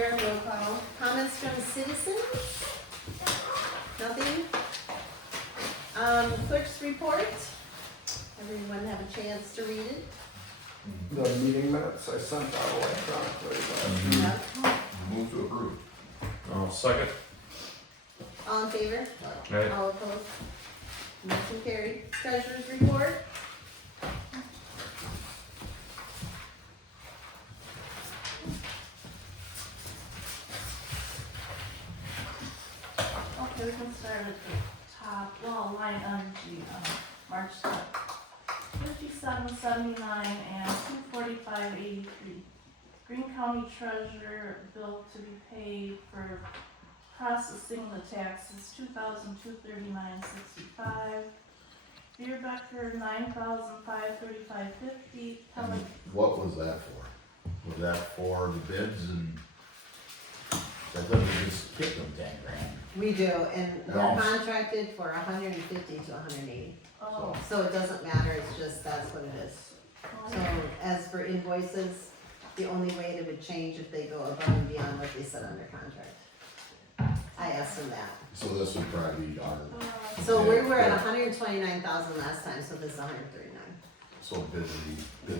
Chair, roll call. Comments from citizens? Nothing? Clerk's report? Everyone have a chance to read it? The meeting minutes I sent out electronically last week. Yeah. Move to approve. I'll second. All in favor? Right. All opposed? Motion carried. Treasurer's report? Okay, we can start at the top, well, line energy, March 5779 and 24583. Green County Treasurer bill to be paid for processing the taxes, $2,239.65. Beerbecker, $9,535.50. Pellet, What was that for? Was that for the bids and? That doesn't just kick them 10 grand. We do, and we're No. contracted for 150 to 180. oh, So it doesn't matter, it's just, that's what it is. So as for invoices, the only way it would change if they go above and beyond what they said under contract. I asked them that. So this would probably be our, So we were at 129,000 last time, so this is 139. so bids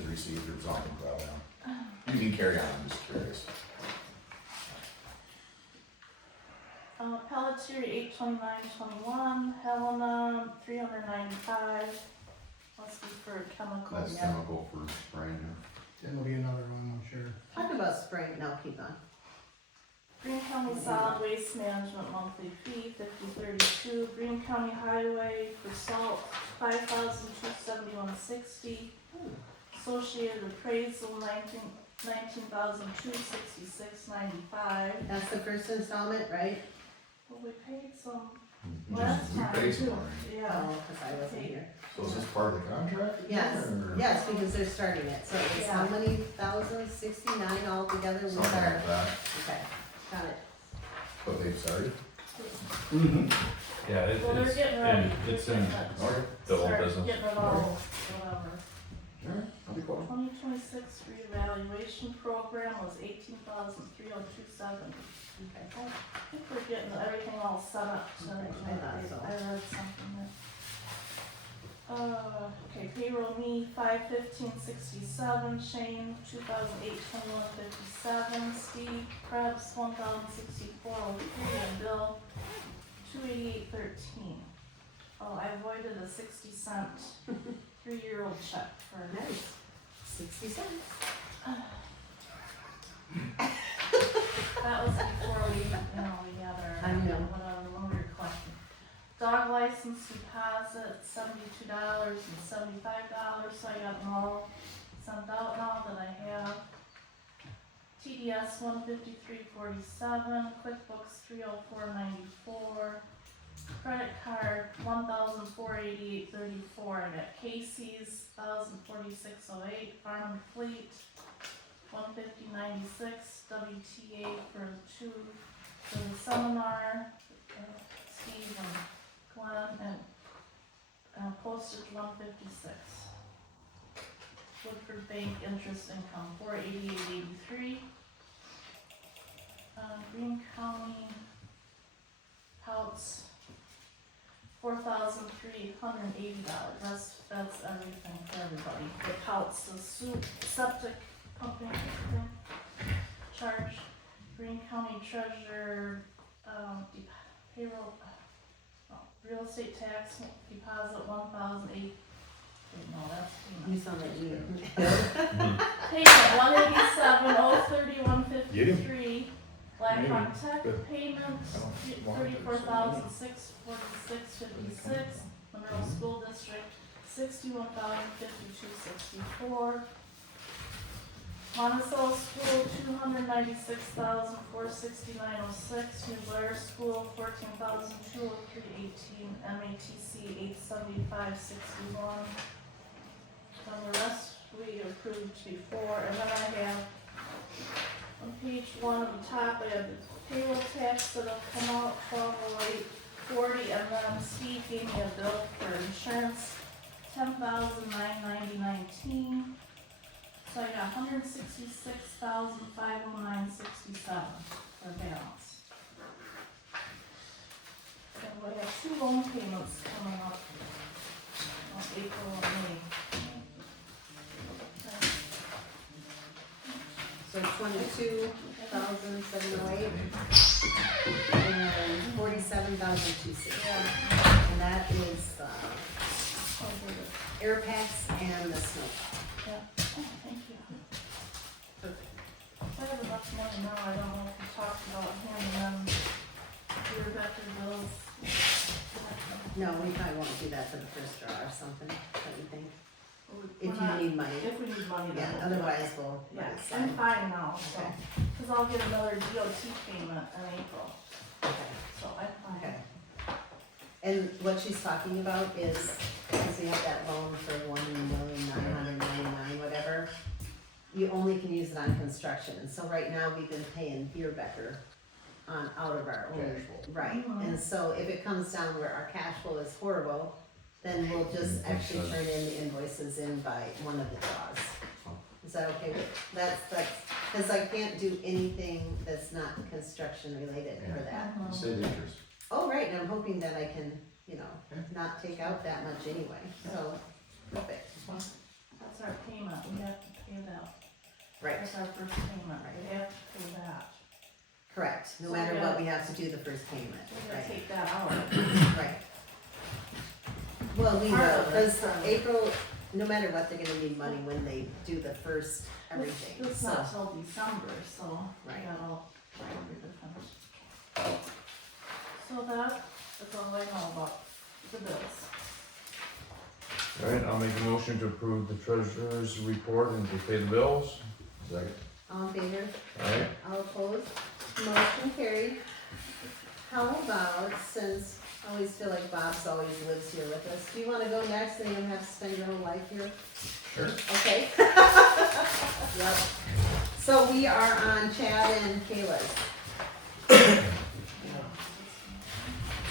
received or something, probably. You can carry on, I'm just curious. Pelletier, $829.21. Helena, $395. Must be for chemicals. That's chemical for spraying. It'll be another one, I'm sure. Talk about spring, no, keep on. Green County Solid Waste Management monthly fee, $50.32. Green County Highway for salt, $5,271.60. Associated appraisal, $19,266.95. That's the first installment, right? Well, we paid some We last just- we time paid some too. money. Yeah. Oh, because I wasn't here. So is this part of the contract? Yes, Or yes, because they're starting it, so it's how Yeah. many thousands, 69 altogether with Something our, like that, okay, got it. but they've started? Yeah, Well, they're getting ready. it's They're in getting it- Okay. the old start business. Getting it all, whatever. Sure, that'll be cool. 2026 reevaluation program was $18,302.70. Okay. I think we're getting everything all set up, so I thought so. I read something there. Okay, payroll me, 515.67, Shane, 2,821.57, Steve Krebs, 1,064.03, and Bill, 288.13. Oh, I avoided a 60-cent 3-year-old check for. Nice, 60 cents. That was before we had our, I know. whatever, when we were collecting. Dog license deposit, $72.75, so I got them all sent out now that I have. TDS, $153.47, QuickBooks, $304.94, credit card, $1,488.34, I got Casey's, $1,046.08, Farm and Fleet, $150.96, WTA for the seminar, Steve and Glenn, and postage $156. Woodford Bank interest income $488.83. Green County Pouts $4,380. That's everything for everybody. The Pouts, the soup, septic pumping thing, charge. Green County Treasurer, payroll, real estate tax deposit 1,008. No, that's You sound like you. payment 187,030,153. Blackhawk Tech Good. payment I don't want to. 34,646.56. Monroe School District 61,052.64. Monticello School, $296,469.06. New Blair School, $14,203.18. MATC, $875.61. And the rest we approved before, and then I have, on page 1 at the top, I have the payroll tax that'll come out, 1208.40, and then Steve gave me a bill for insurance, $10,990.19. So I got $166,509.67 for balance. And we have 2 loan payments coming up on April and May. So 22,708 and 47,260. Yeah, And that is the I'll do this. air packs and the snow. Yeah, oh, thank you. If I have enough money now, I don't know if we talked about handing them your vector bills. No, we probably won't do that for the first draw or something, what do you think? We're If you not- need money. If we need money, then Yeah, we'll do it. otherwise we'll let Yeah, it I'm slide. fine now, so, Okay. cause I'll get another DOT payment in April, Okay, so I'm fine. okay. And what she's talking about is, because we have that loan for 1,999,000, whatever, you only can use it on construction, and so right now we've been paying Beer-Becker on, out of our own. Cash flow. Right, Mhm. and so if it comes down where our cash flow is horrible, then we'll just actually turn in the invoices in by one of the draws. Is that okay with, that's, cause I can't do anything that's not construction related for that. Mhm. Save interest. Oh, right, and I'm hoping that I can, you know, Okay. not take out that much anyway, so, perfect. That's our payment, we have to pay that, Right, that's our first payment, we have to pay that. correct, no So matter we what, gotta- we have to do the first payment, We're gonna right, take that out. right. Well, we Part will, of it, cause from- April, no matter what, they're gonna need money when they do the first everything, It's so, not till December, so we Right. got all, everything finished. So that is all I know about the bills. Alright, I'll make a motion to approve the treasurer's report and to pay the bills. Second. all in favor? Alright, All opposed? Motion carried. How about, since I always feel like Bob's always lives here with us, do you wanna go next and you have to spend your whole life here? Sure. Okay. Yep. So we are on Chad and Kayla's.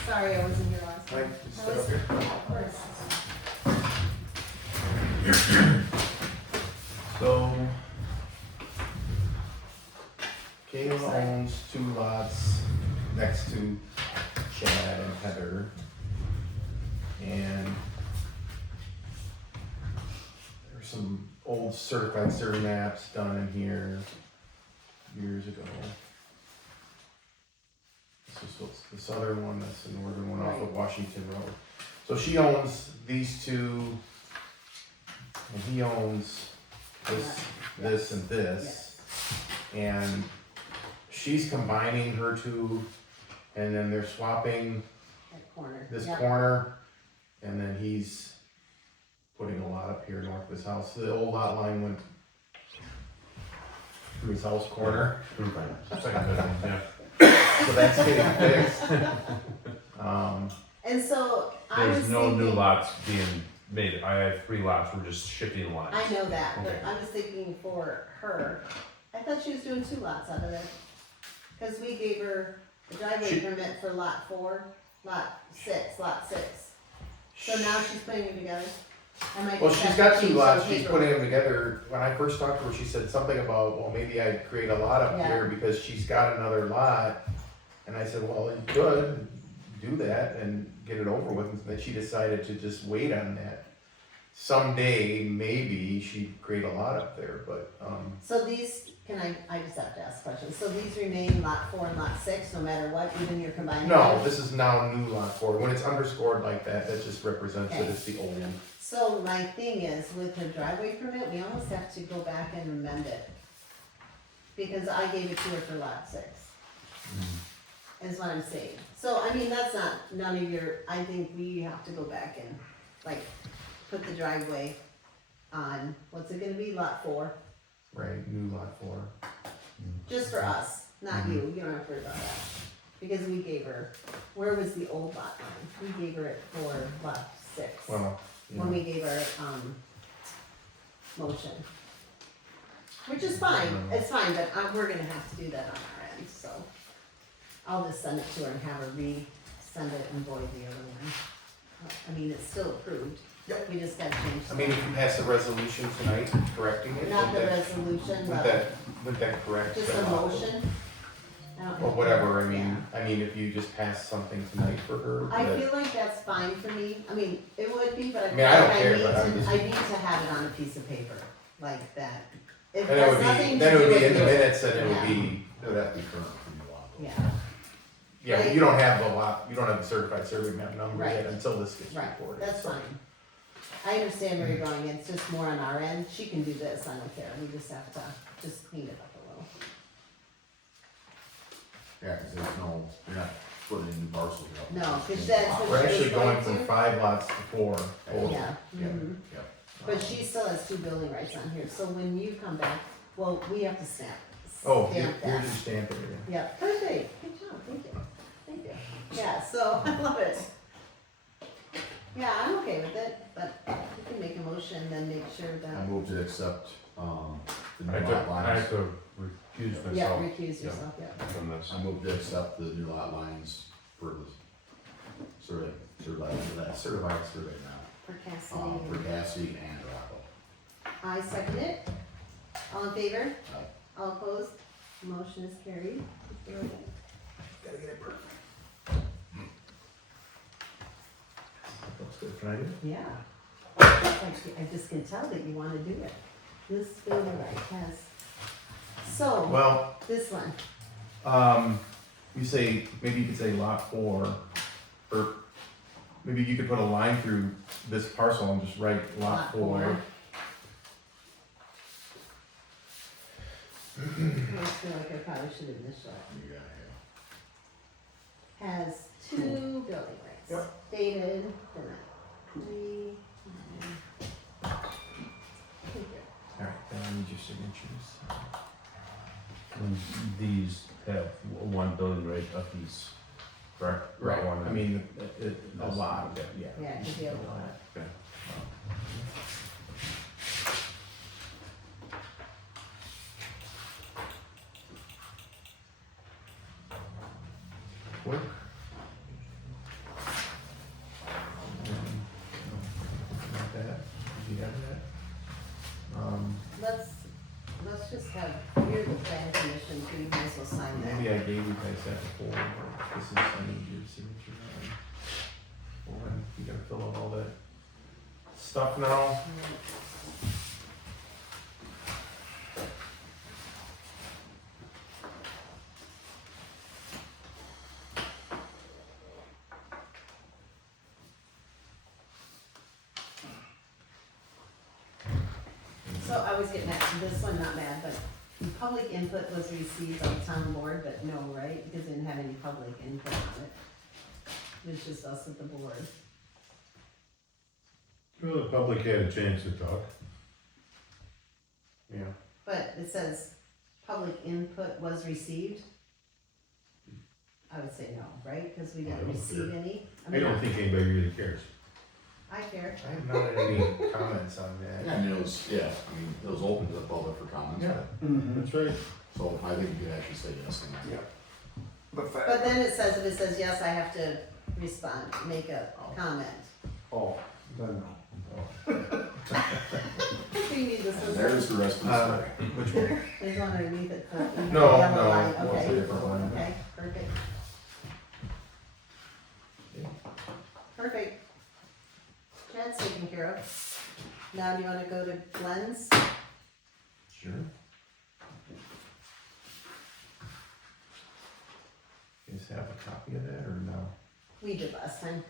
Sorry, I wasn't here last time. Mike, you sit up here. Of course. So, Kayla owns 2 lots next to Chad and Heather. And there's some old certified survey maps done in here years ago. This is what's the southern one, that's the northern one off of Washington Road. So she owns these 2, and he owns this and this. And she's combining her 2, and then they're swapping That corner. this Yep. corner, and then he's putting a lot up here north of his house. The old lot line went through his house corner, second bedroom, yeah. so that's getting fixed. And so I was There's no new thinking- lots being made, I have 3 lots, we're just shifting lines. I know that, but Okay. I was thinking for her, I thought she was doing 2 lots out of it. Cause we gave her the driveway She- permit for lot 4, lot 6. So now she's putting them together? Am I Well, just she's have to got 2 change lots, the she's paperwork? putting them together. When I first talked to her, she said something about, well, maybe I'd create a lot up Yeah. here because she's got another lot. And I said, well, you could do that and get it over with, and then she decided to just wait on that. Someday, maybe she'd create a lot up there, but, So these, I just have to ask questions, so these remain lot 4 and lot 6, no matter what, even you're combining no, them? this is now new lot 4. When it's underscored like that, that just represents that Okay. it's the old one. So my thing is, with her driveway permit, we almost have to go back and amend it. Because I gave it to her for lot 6. Is what I'm saying. So, I mean, that's not, none of your, I think we have to go back and, like, put the driveway on, what's it gonna be, lot 4? Right, new lot 4. Just for us, not you don't have to worry about that. Because we gave her, where was the old lot line? We gave her it for lot 6. Well, yeah. When we gave her, motion. Which is fine, it's fine, but we're gonna have to do that on our end, so. I'll just send it to her and have her re-send it and void the other one. I mean, it's still approved, Yep. We just gotta change. I mean, if you pass a resolution tonight correcting it, Not the would resolution, that, but would that correct? just a motion. I don't Or have to- whatever, yeah. I mean, if you just pass something tonight for her. I that- feel like that's fine for me, I mean, it would be, but I I feel mean, I don't like care, I need but I'm to, just- I need to have it on a piece of paper, like that. It Then it has would nothing be, to then it do would be with in the this. minutes and it would Yeah. be, It would have to be current for you lot. Yeah, yeah, but you don't have the lot, you don't have the certified survey map number Right. yet until this gets right, recorded. that's so. fine. I understand where you're going, it's just more on our end, she can do this, I don't care, we just have to just clean it up a little. Yeah, cause there's no, you're not putting in new parcels up. No, 'cause Just that's lot. what- We're She was actually going going from to? 5 lots to 4 total. Yeah, Yeah, mhm. yeah. But she still has 2 building rights on here, so when you come back, well, we have to stamp Oh, that. here's your stamp area. Yeah, perfect, good job, thank you, thank you. Yeah, so, I love it. Yeah, I'm okay with it, but you can make a motion, then make sure I that, move to accept, the I new have lot to, I lines. have to recuse yeah, myself recuse yourself, yeah. from this. I move to accept the new lot lines for the certified survey map, For for Cassidy. Cassie and Rocco. I second it. All in favor? Aye. All opposed? Motion is carried. Gotta get it perfect. Looks good, can I do it? Yeah. I just can tell that you wanna do it. This building right has, so, Well, this one, you say, maybe you could say lot 4, or maybe you could put a line through this parcel and just write lot 4. I just feel like I probably should initial it. You got Has 2 building rights. Yep. Dated, then 3, 9. Thank you. Alright, then I need your signatures. And these have one building right up these, correct? Right, One I mean, a lot, yeah. Yeah, it could be a lot. Okay. Work. Not that, do you have that? Let's just have, here's the plan commission, so you might as well sign that. Maybe I gave you guys that before, but this is, I need your signature on. Well, then you gotta fill out all that stuff now. So I was getting at, this one, not bad, but public input was received on the town board, but no, right? Because it didn't have any public input on it. It was just us at the board. Well, the public had a chance to talk. Yeah. But it says public input was received. I would say no, right? Because we I didn't don't receive care. any. I I mean, don't think anybody really cares. I care. I have not had any comments on it. that. Yeah, I mean, it was open to the public for comments. That's right. So I think you could actually say yes on that. Yeah. But then it says, if it says yes, I have to respond, make a comment. Oh, then Do you need this And one? there's the rest of the story. which one? There's one underneath it. No, Yellow no, line, it's a Okay, different line. okay, perfect. Yeah. Perfect. That's taken care of. Now do you wanna go to Glenn's? Sure. You guys have a copy of that or no? We did last time.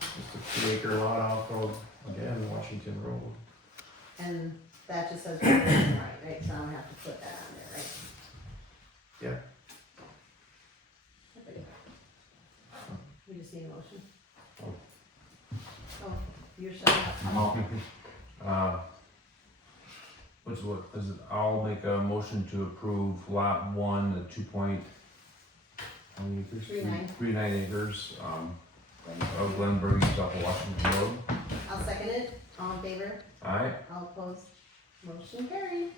Just a 2-acre lot off of, again, Washington Road. And that just says, right, so I don't have to put that on there, right? Yeah. Perfect. We just need a motion. Oh. Oh, you're showing up. I'm out. Which what is it? I'll make a motion to approve lot 1 at 2 point, how many acres? 39. 39 acres, of Glenburg, East off of Washington Road. I'll second it. All in favor? Alright, All opposed? Motion carried.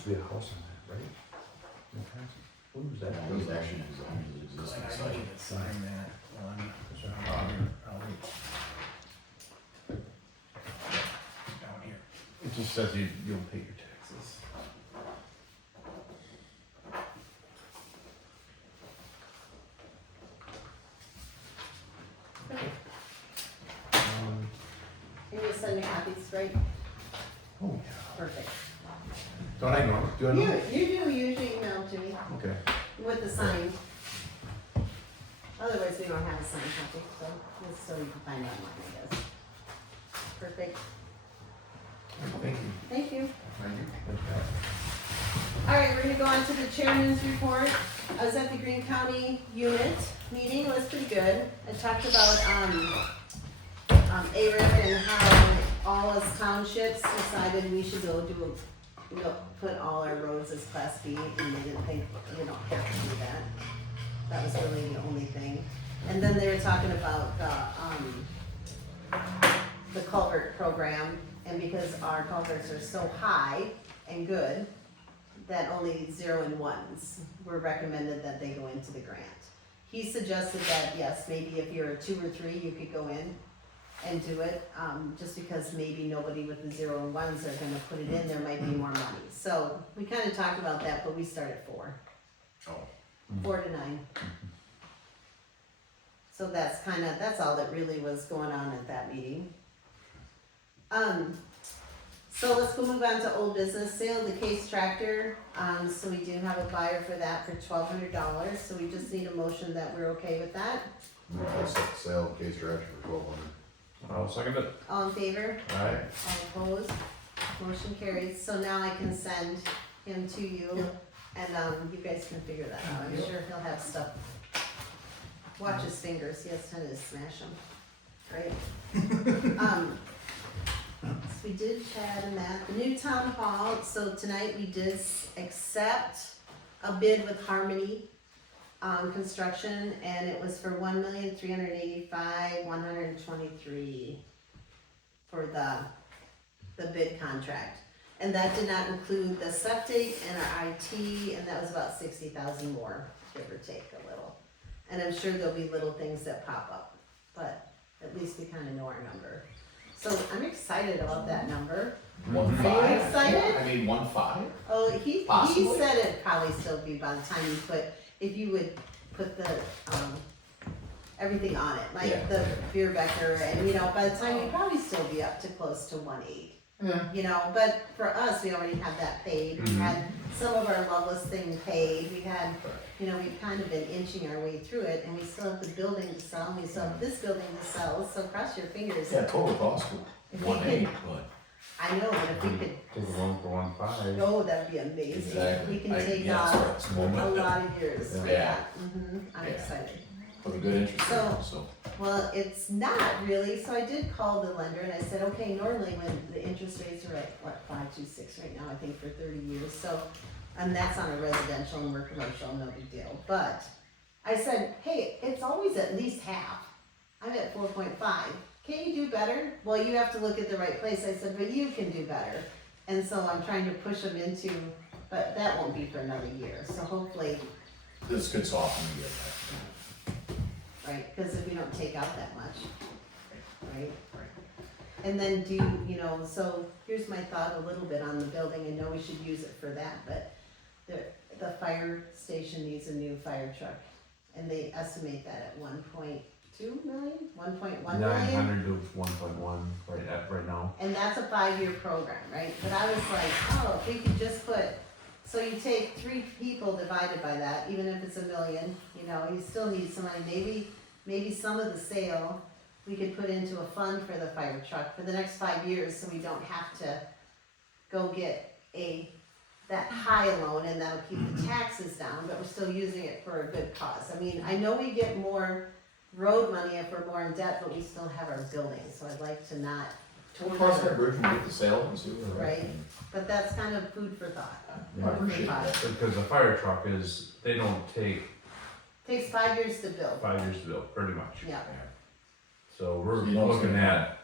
used to be a house on that, right? No fence. When was that? It was actually designed as an existing site. Sign that one. Down here. It just says you don't pay your taxes. Can you send me copies, right? Oh, yeah. Perfect. Don't I know? Do I know? You do usually email to me Okay. with the sign. Otherwise, we don't have a signed copy, so just so you can find out mine, I guess. Perfect. Thank you. Thank you. Thank you. All right, we're gonna go on to the chairman's report. I was at the Green County unit meeting, it was pretty good. I talked about, ARIP and how all us townships decided we should put all our roads as Class B, and they didn't think, you don't have to do that. That was really the only thing. And then they were talking about the culvert program, and because our culverts are so high and good, that only 0 and 1s were recommended that they go into the grant. He suggested that, yes, maybe if you're a 2 or 3, you could go in and do it, just because maybe nobody with the 0 and 1s are gonna put it in, there might be more money. So, we kinda talked about that, but we start at 4. Oh. 4 to 9. So that's all that really was going on at that meeting. So let's go move on to old business sale, the Case tractor. So we do have a buyer for that for $1,200, so we just need a motion that we're okay with that. Move to accept the sale of case tractor for $1,200. I'll second it. All in favor? Alright. All opposed? Motion carries. So now I can send him to you, and you guys can figure that out. I'm sure he'll have stuff. Watch his fingers, he has tended to smash them, right? So we did chat and that, the new town hall, so tonight we did accept a bid with Harmony Construction, and it was for $1,385,123 for the bid contract. And that did not include the septic and our IT, and that was about 60,000 more, give or take a little. And I'm sure there'll be little things that pop up, but at least we kinda know our number. So I'm excited about that number. 1.5. Are you excited? I mean, 1.5. Oh, he Possibly. said it'd probably still be by the time you if you would put the, everything on it, like Yeah. the beer becker, and by the time you'd probably still be up to close to 1.8. Yeah. But for us, we already had that paid, we had some of our Loveless thing paid, we had, we've kind of been inching our way through it, and we still have the building to sell, and we still have this building to sell, so cross your fingers. Yeah, total cost If of we 1.8, could- but I know, but if we could, Take a loan for 1.5. oh, that'd be amazing, exactly. we can I- take yeah, off sorry, it's more a money. lot of years for Yeah. that, I'm Yeah. excited. With a good interest So- rate, so. Well, it's not really, so I did call the lender and I said, okay, normally when the interest rates are at, 5.26 right now, I think for 30 years, so, and that's on a residential and we're commercial, no big deal, but I said, hey, it's always at least half, I'm at 4.5, can't you do better? Well, you have to look at the right place, I said, but you can do better, and so I'm trying to push them into, but that won't be for another year, so hopefully, This could soften a bit. right, cause if we don't take out that much, right? Right. And then so here's my thought a little bit on the building, I know we should use it for that, but the fire station needs a new fire truck. And they estimate that at 1.2 million, 1.1 million, 900 to 1.1 right now. and that's a 5-year program, right? But I was like, oh, if we could just so you take 3 people divided by that, even if it's $1 million, you still need some money, maybe some of the sale we could put into a fund for the fire truck for the next 5 years, so we don't have to go get that high loan, and that'll keep the taxes down, but we're still using it for a good cause. I mean, I know we get more road money if we're more in debt, but we still have our buildings, so I'd like to not. We'll cross that bridge when we get the sale and see where we're at. Right. But that's kind of food for thought. Yeah, I appreciate that. Because the fire truck they don't take Takes 5 years to build. 5 years to build, pretty much. Yeah. So we're So you don't looking see- at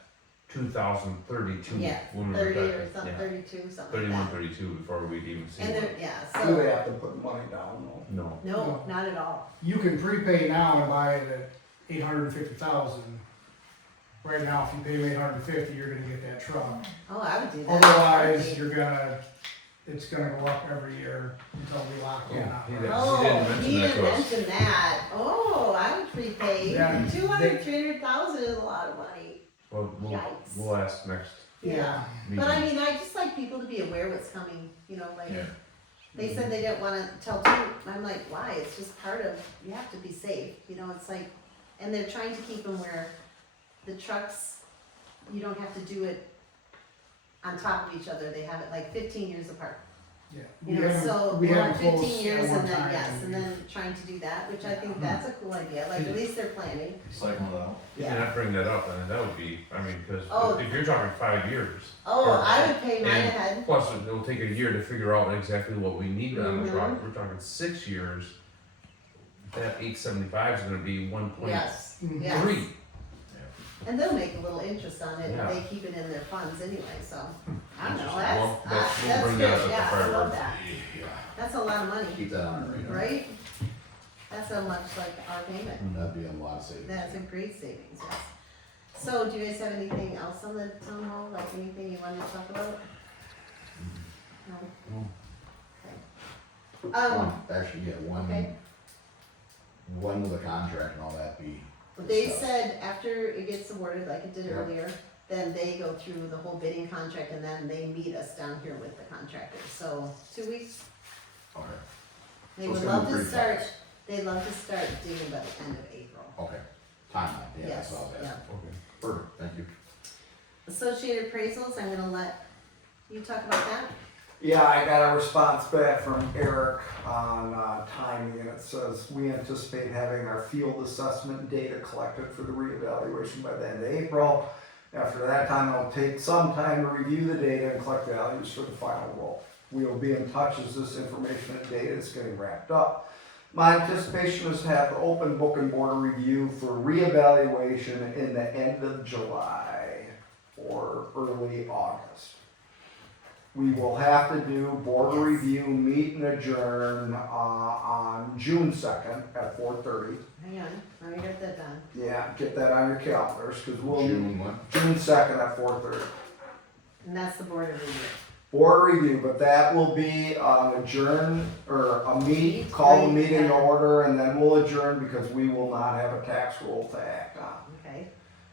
2032. Yeah, when we 30 or retire. something, Yeah. 32, something 31, like that. 32 before we'd even see And one. they're, yeah, Do they so, have to put money down though? No. no, not at all. You can prepay now and buy it at 850,000. Right now, if you pay them 850, you're gonna get that truck. Oh, I would do that. Otherwise, it's gonna go up every year until we lock in on he it. did. Oh, mention he that didn't to us. mention that. Oh, I would prepay. Yeah, 200, 300,000 is a lot of money. Well, Yikes. we'll ask next Yeah. meeting. But I mean, I just like people to be aware what's coming, you know, like, Yeah. they said they didn't wanna tell too, I'm like, why? It's just part of, you have to be safe, you know, it's like, and they're trying to keep them where the trucks, you don't have to do it on top of each other, they have it like 15 years apart. Yeah. You know, so we we're have on them 15 close years at one and then, time. yes, and then trying to do that, which I think that's a cool idea, like, at least they're planning. Cycling it out. You cannot bring that up, and that would be, I mean, because Oh. if you're talking 5 years, Oh, Or- I would pay mine and ahead. plus it'll take a year to figure out exactly what we need on the truck. Mhm. We're talking 6 years. That 875 is gonna be 1.3. Yes, Mhm. yes. And they'll make a little interest on it, Yeah. if they keep it in their funds anyway, so, I don't know, Interesting. that's, Well, we'll that's bring good, that up at the yeah, I love fireworks. that. That's a lot of money, Keep that on our radar. right? That's so much like our payment, That'd be a lot of savings. that's a great savings, yes. So, do you guys have anything else on the town hall, like anything you wanted to talk about? No? No. Okay. Actually, yeah, okay. when will the contract and all that be? They discussed? said after it gets awarded, like it did Yeah. earlier, then they go through the whole bidding contract and then they meet us down here with the contractor, so 2 weeks. Okay, They So would it's gonna love be to pretty start, fast. they'd love to start digging by the end of April. okay, timeline, yeah, Yes, that's all that. yeah. Okay. Perfect, thank you. Associated appraisals, I'm gonna let you talk about that. Yeah, I got a response back from Eric on timing, and it says, we anticipate having our field assessment data collected for the reevaluation by the end of April. After that time, it'll take some time to review the data and collect values for the final roll. We will be in touch as this information and data is getting wrapped up. My anticipation is to have the open book and board review for reevaluation in the end of July or early August. We will have to do board Yes. review, meet and adjourn, on June 2nd at 4:30. Hang on, let me get that done. Yeah, get that on your calendars, cause we'll, June one, June 2nd at 4:30. And that's the board of review. Board review, but that will be adjourn, or a meet, call the Right, meeting to yeah. order, and then we'll adjourn because we will not have a tax roll to act on. Okay,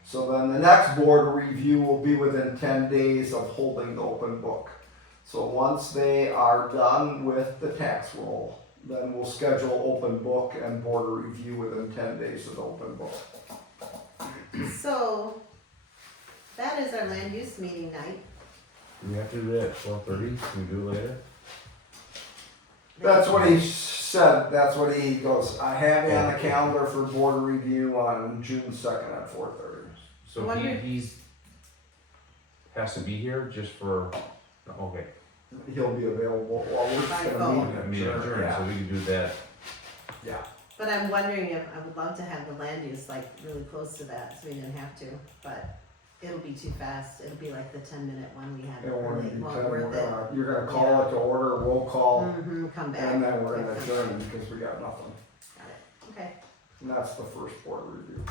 So then the next board review will be within 10 days of holding the open book. So once they are done with the tax roll, then we'll schedule open book and board review within 10 days of the open book. so that is our land use meeting night. Do we have to do that at 4:30? Can we do it later? That's what he said, that's what he goes, I have you on the calendar for board review on June 2nd at 4:30. So Wonder- he's has to be here just for, okay. He'll be available, well, we're just By gonna phone. meet I and mean, adjourn, adjourn, so yeah. we can do that. Yeah, But I'm wondering if, I would love to have the land use like really close to that, so we didn't have to, but it'll be too fast, it'll be like the 10-minute one we had it won't early, be won't 10, worth it. you're gonna call it to order, roll call, Mm-hmm, come back. and then we're gonna Okay. adjourn because we got nothing. Got it, okay, And that's the first board review.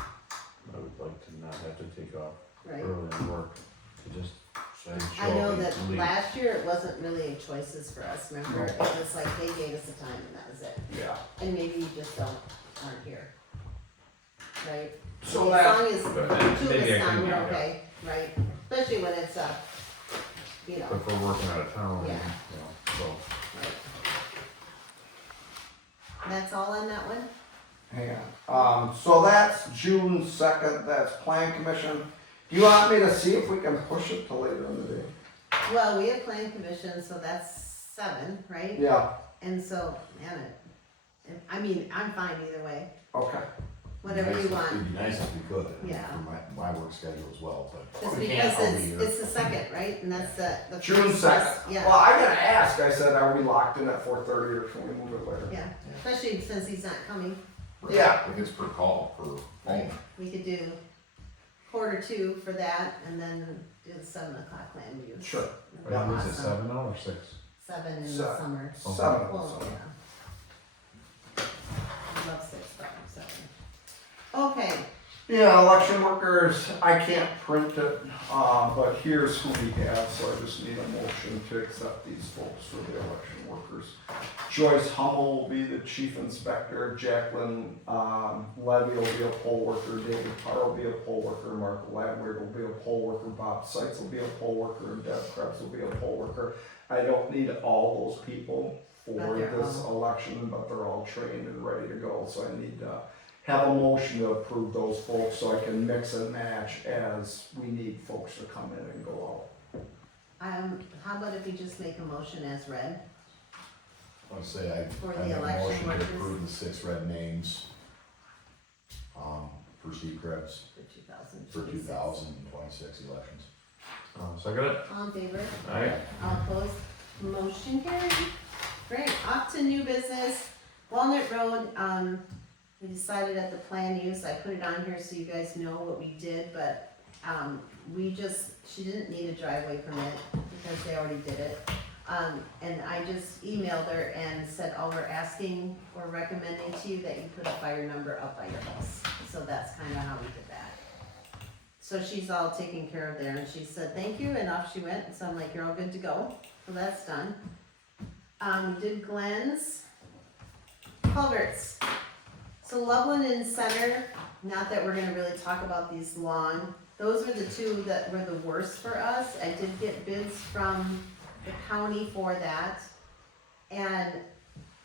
I would like to not have to take off right. early and work, to just show I know up that and leave. last year it wasn't really choices for us, remember? It was like they gave us the time and that was it. Yeah. And maybe you just aren't here. Right? So As that, long as But two maybe I this time, can, we're yeah. okay, right? Especially when it's you know, If we're working out of town, Yeah. you know, so. right. That's all on that one? hang on, so that's June 2nd, that's plan commission. Do you want me to see if we can push it to later in the day? Well, we have plan commission, so that's 7, right? Yeah, And so, man, I mean, I'm fine either way, okay. whatever you want. It'd be nice if we could, Yeah. for my work schedule as well, but. Just we because can't, I'll be here. it's the 2nd, right? And that's the June first- 2nd. Yeah. Well, I gotta ask, I said, are we locked in at 4:30 or can we move it later? Yeah, especially since he's not coming, Right. Yeah. If it's per call, per phone. we could do quarter order 2 for that, and then do the 7 o'clock land use. Sure. That'd be Is it awesome. 7 now or 6? 7 in the Seven. summer. 7 Well, also. yeah. I love 6, but I'm 7. Okay, Yeah, election workers, I can't print it, but here's who we have, so I just need a motion to accept these folks for the election workers. Joyce Hummel will be the chief inspector, Jacqueline, Levy will be a poll worker, David Parr will be a poll worker, Mark Ladward will be a poll worker, Bob Seitz will be a poll worker, and Deb Krebs will be a poll worker. I don't need all those people for But they're this election, but they're all trained and ready to go, so I need to have a motion to approve those folks so I can mix and match as we need folks to come in and go how about if we just make a motion as read? I would say For I the make a election motion to workers. approve the 6 red names, for Steve Krebs For for 2026. 2026 elections. Second it? All in favor? Aye. All opposed? Motion carried. Great, off to new business. Walnut Road, we decided at the plan use, I put it on here so you guys know what we did, but, she didn't need a driveway permit because they already did it. And I just emailed her and said, all we're asking or recommending to you that you put a fire number up by your house. So that's kinda how we did that. So she's all taken care of there, and she said, thank you, and off she went, so I'm like, you're all good to go, so that's done. We did Glenn's culverts. So Loveland and Center, not that we're gonna really talk about these long, those were the 2 that were the worst for us. I did get bids from the county for that, and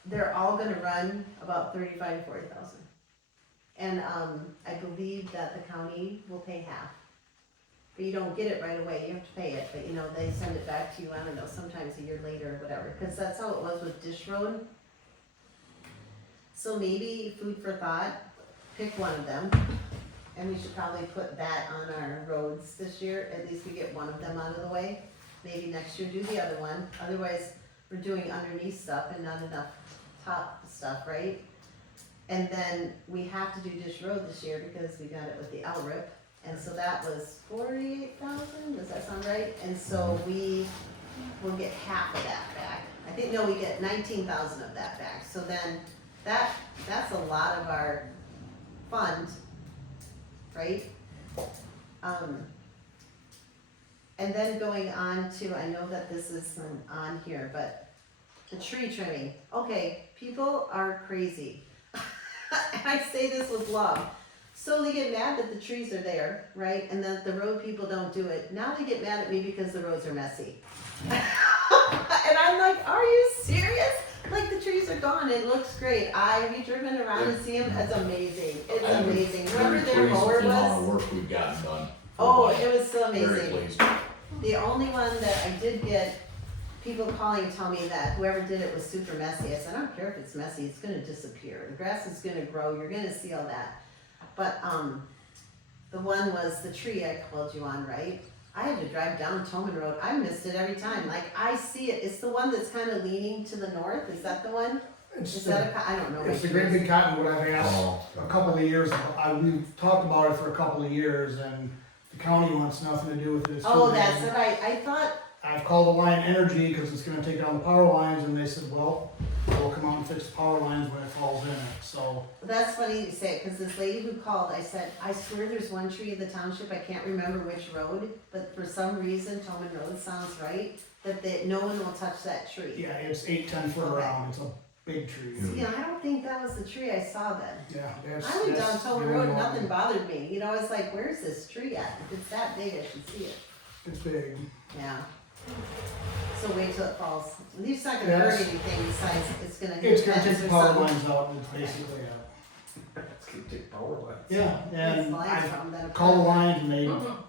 they're all gonna run about 35 to 40,000. And, I believe that the county will pay half. But you don't get it right away, you have to pay it, but you know, they send it back to you, I don't know, sometimes a year later or whatever, cause that's how it was with Dish Road. So maybe food for thought, pick one of them, and we should probably put that on our roads this year, at least we get one of them out of the way. Maybe next year do the other one, otherwise we're doing underneath stuff and not enough top stuff, right? And then we have to do Dish Road this year because we got it with the LRIP, and so that was 48,000, does that sound right? And so we will get half of that back. I think, no, we get 19,000 of that back, so then that's a lot of our fund, right? And then going on to, I know that this isn't on here, but the tree trimming. Okay, people are crazy. I say this with love. So they get mad that the trees are there, right? And that the road people don't do it. Now they get mad at me because the roads are messy. And I'm like, are you serious? Like, the trees are gone, it looks great. Have you driven around and seen them? It's amazing. It's I'm amazing. very Remember their pleased with mower the amount of was? work we've gotten done. Oh, it was so Very amazing. pleased. The only one that I did get people calling and telling me that whoever did it was super messy. I said, I don't care if it's messy, it's gonna disappear. The grass is gonna grow, you're gonna see all that. But, the one was the tree I called you on, right? I had to drive down Toman Road. I missed it every time. Like, I see it. It's the one that's kind of leaning to the north. Is that the one? It's Is the, that I don't know. it's the which great one. big cottonwood I've asked Oh. a couple of years, we've talked about it for a couple of years, and the county wants nothing to do with it. It's Oh, too that's big. right. I thought, I've called Alliant Energy, cause it's gonna take down the power lines, and they said, well, we'll come out and fix the power lines when it falls in it, so. that's funny you say it, because this lady who called, I said, I swear there's one tree in the township, I can't remember which road, but for some reason, Toman Road sounds right, that no one will touch that tree. Yeah, it's 8-10 foot Okay. around, it's a big tree. See, I don't think that was the tree I saw then. Yeah, that's. I went down that's the Toman only Road, one. nothing bothered me, you know, it's like, where's this tree at? If it's that big, I should see it, It's big. yeah. So wait till it falls, at least it's not gonna hurt Yes. anything besides it's gonna hit It's gonna fence take or the power something. lines out, and it's basically, It's gonna take power lines. yeah, It's and lines I from that. called the lines, and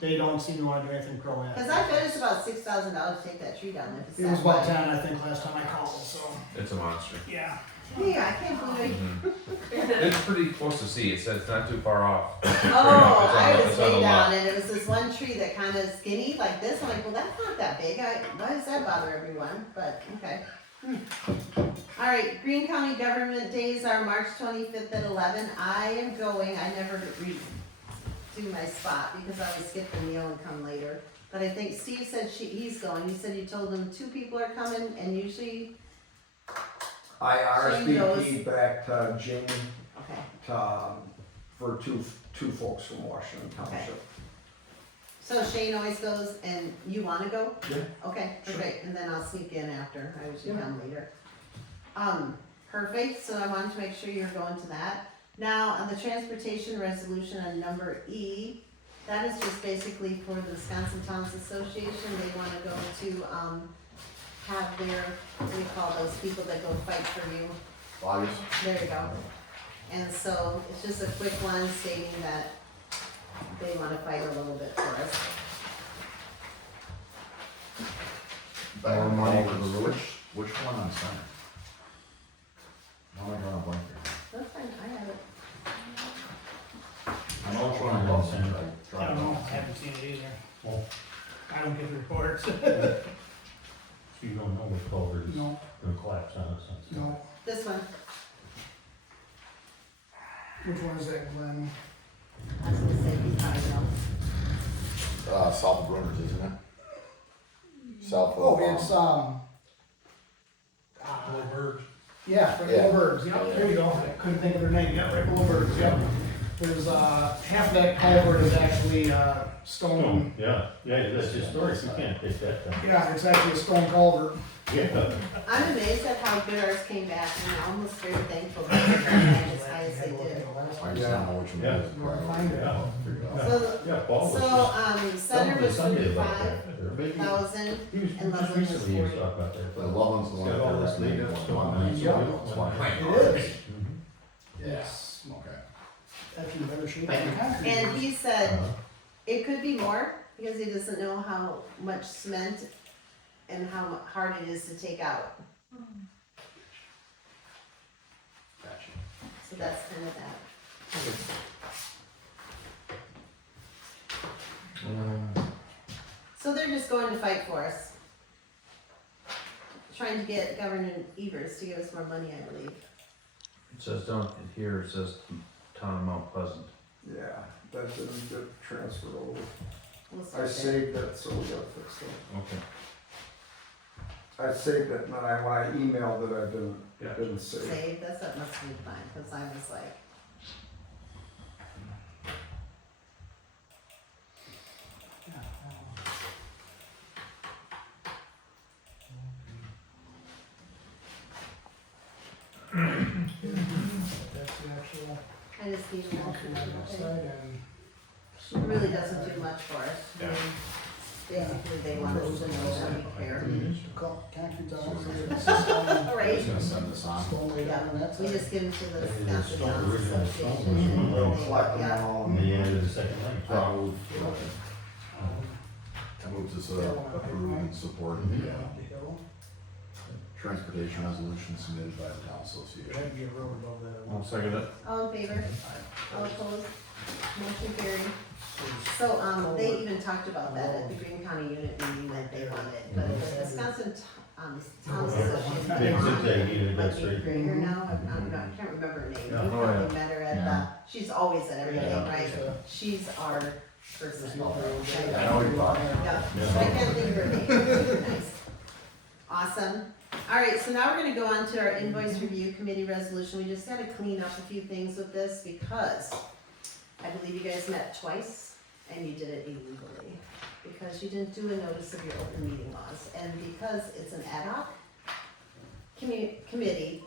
they don't seem to wanna do anything pro Cause I bet it's about $6,000 to take that tree down there. if it's It was that about wide. 10, I think, last time I called, so, It's a monster. yeah. Yeah, I can't believe. It's pretty close to see. It says it's not too far off. Oh, I was It's on the way lot. down and it was this one tree that kind of skinny like this. I'm like, well, that's not that big. Why does that bother everyone? But, okay. All right, Green County Government Days are March 25th at 11. I am going. I never do do my spot, because I always skip the meal and come later. But I think Steve said he's going, you said you told him 2 people are coming, and usually, I Shane knows. RSVP'd back to Jamie, okay. for two folks from Washington Township. So Shane always goes, and you wanna go? Yeah. Okay, Sure. perfect, and then I'll sneak in after, I usually come later. Perfect, so I wanted to make sure you're going to that. Now, on the transportation resolution on number E, that is just basically for the Wisconsin Towns Association, they wanna go to, have their, what do you call those people that go fight for you? August, There you go. And so, it's just a quick one stating that they wanna fight a little bit for us. More money for the road. which one on center? How am I drawing a blank here? That's fine, I have it. I know which one I'm on center. I don't know, I haven't seen it either. Well, I don't get the reports. so you don't know which culvert is No, gonna collapse on us. no. This one, Which one is that, Glenn? I was gonna say, you probably know. South of Bruners, isn't it? South of. Oh, it's, yeah, right below Bergs, yep, there you go, I couldn't think of their name, yep, right below Bergs, yep. There's, half that culvert is actually, stone, Yeah, that's historic, you can't take that down. yeah, it's actually a stone culvert. Yeah. I'm amazed at how good ours came back, and I'm almost very thankful that they came back as high as they did. I just don't know which one it is. You wanna find it? Yeah. Figure it out. So, Yeah, Paul was just. Center was Sunday about 35,000, that. They're big. He was, and just Loveland was recently he was 40. talking about that. The Loveland's the one Got all that this they're laid up recommending stuff. one. Yeah. It is. Mhm. Yes. Okay. That's in better shape than concrete. And he said Uh-huh. it could be more, because he doesn't know how much cement and how hard it is to take out. Gotcha. So that's kind of that. So they're just going to fight for us. Trying to get Governor Evers to give us more money, I believe. It says down here, it says town of Mount Pleasant. Yeah, that didn't get transferred over. We'll I start there. saved it, so we gotta fix it. Okay. I saved it, and then when I emailed it, I Yeah. didn't save. Save, that's what must be fine, cause I was like, That's the actual I just need to know. concrete on that side and. It really doesn't do much for us. I mean, basically, they want us to know that we care. Concrete's on. All right. Who's gonna send this on? Stone laid down on that We side. just give them to the That is a Wisconsin stone, Towns original stone. Association. and They'll they- collect them yeah. all. On the end of the second lane. So I move to approve and support the transportation resolution submitted by the town There association. had to be a road above that. I'll second it. All in favor? All opposed? Motion carried. So, they even talked about that at the Green County unit meeting that they wanted, but the Wisconsin, Towns Association. They zigzagged Might that be straight. here now, I can't remember her name, you Yeah. Oh, probably yeah. met her at Yeah. she's always at everything, Yeah. right? She's our person. I know you're talking. Yeah, Yeah. so I can't think of her name. Nice. Awesome. Alright, so now we're gonna go on to our invoice review committee resolution. We just gotta clean up a few things with this because I believe you guys met twice and you did it illegally. Because you didn't do a notice of your open meeting laws. And because it's an ad hoc committee,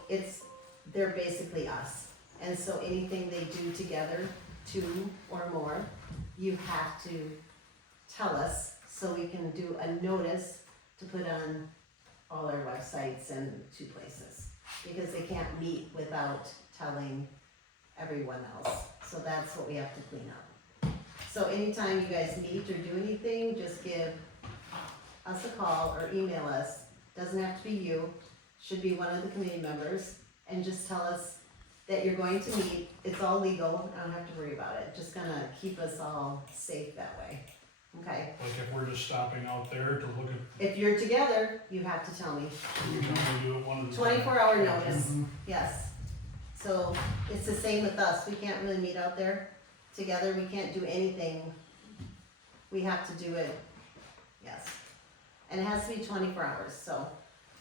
they're basically us. And so anything they do together, 2 or more, you have to tell us so we can do a notice to put on all our websites and 2 places. Because they can't meet without telling everyone else. So that's what we have to clean up. So anytime you guys meet or do anything, just give us a call or email us. Doesn't have to be you, should be one of the committee members, and just tell us that you're going to meet. It's all legal, I don't have to worry about it, just gonna keep us all safe that way, okay? Like if we're just stopping out there to look at, If you're together, you have to tell me, we can only do it one at a time. 24-hour notice, Mhm. yes. So, it's the same with us, we can't really meet out there, together, we can't do anything. We have to do it, yes. And it has to be 24 hours, so